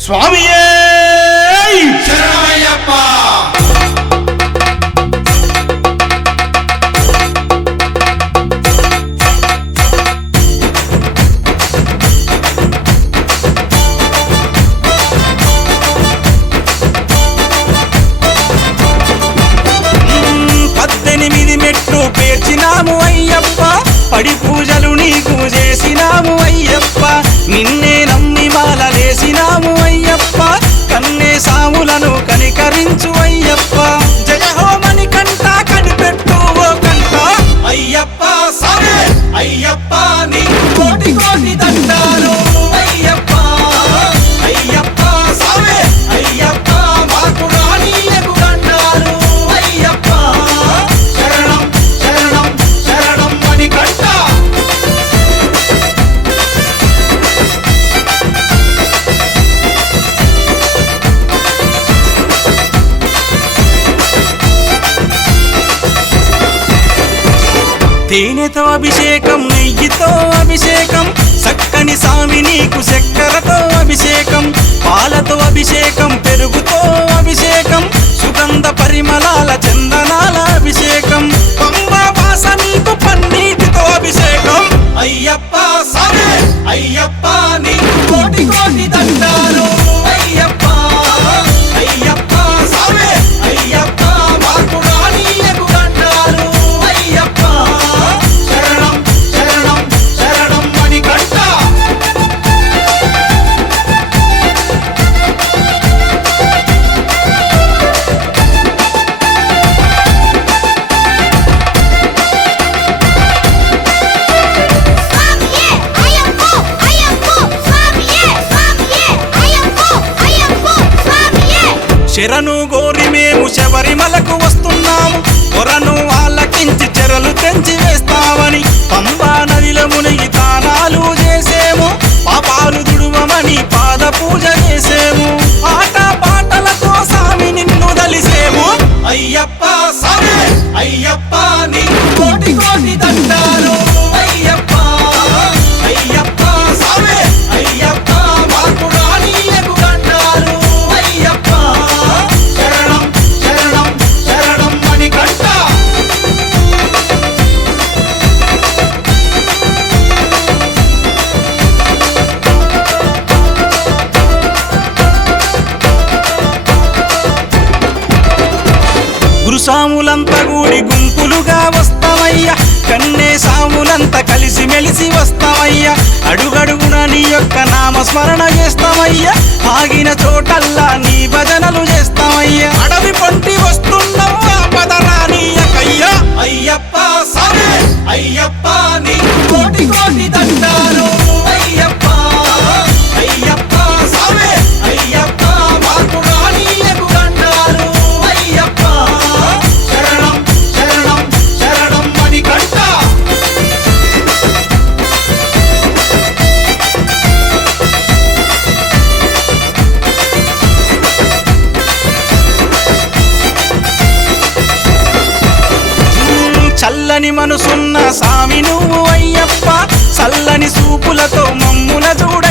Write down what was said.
స్వామియే శరణమయ్యప్ప. పేర్చినాము అయ్యప్ప, పడి పూజలు నీకు చేసినాము అయ్యప్ప, నిన్నే నమ్మి మాలలేసినాము అయ్యప్ప, కన్నే సాములను కనికరించు అయ్యప్ప. జయ హోమని కంట కనిపెట్టు ఓ కంట అయ్యప్ప సామే అయ్యప్ప నీకు కోటి కోటి దండాలు అయ్యప్ప. అయ్యప్ప సామే అయ్యప్ప మాకు రానీయకు దండాలు అయ్యప్ప. శరణం శరణం శరణం అని కంట. తేనెతో అభిషేకం, నెయ్యితో అభిషేకం, చక్కని సామి నీకు చక్కెరతో అభిషేకం, పాలతో అభిషేకం, పెరుగుతో అభిషేకం, సుగంధ పరిమళాల చందనాల అభిషేకం, పంబా వాస నీకు పన్నీటితో అభిషేకం. అయ్యప్ప సామే అయ్యప్ప నీకు కోటి కోటి దండాలు అయ్యప్ప. అయ్యప్ప సామే అయ్యప్ప మాకు రానీయకు దండాలు అయ్యప్ప. శరణం శరణం శరణం అని కంట. శరణు గోరి మేము శబరిమలకు వస్తున్నాము, కొరను వాళ్ళకించి చెరలు తెంచి వేస్తామని పంబా నదిలో మునిగి తానాలు చేసేము, పాపాలు దుడువమని పాద పూజ చేసేము, ఆట పాటలతో సామి నిన్ను దలిసేము. అయ్యప్ప సామే అయ్యప్ప నీకు కోటి కోటి దండాలు అయ్యప్ప. అయ్యప్ప సామే అయ్యప్ప మాకు రానీయకు దండాలు అయ్యప్ప. శరణం శరణం శరణం అని కంట. గురుసాములంతా కూడి గుంపులుగా వస్తామయ్యా, కన్నే సాములంతా కలిసి మెలిసి వస్తామయ్యా, అడుగడుగున నీ యొక్క నామస్మరణ చేస్తామయ్యా, ఆగిన చోటల్లా నీ భజనలు చేస్తామయ్యా, అడవి పొంటి వస్తున్నావు పదరానీయకయ్యా. అయ్యప్ప సామే అయ్యప్ప నీకు కోటి కోటి దండాలు అయ్యప్ప. అయ్యప్ప సామే అయ్యప్ప మాకు రానీయకు దండాలు అయ్యప్ప. శరణం శరణం శరణం అని కంట. చల్లని మనసున్న సామి నువ్వు అయ్యప్ప, చల్లని చూపులతో మమ్ముల చూడ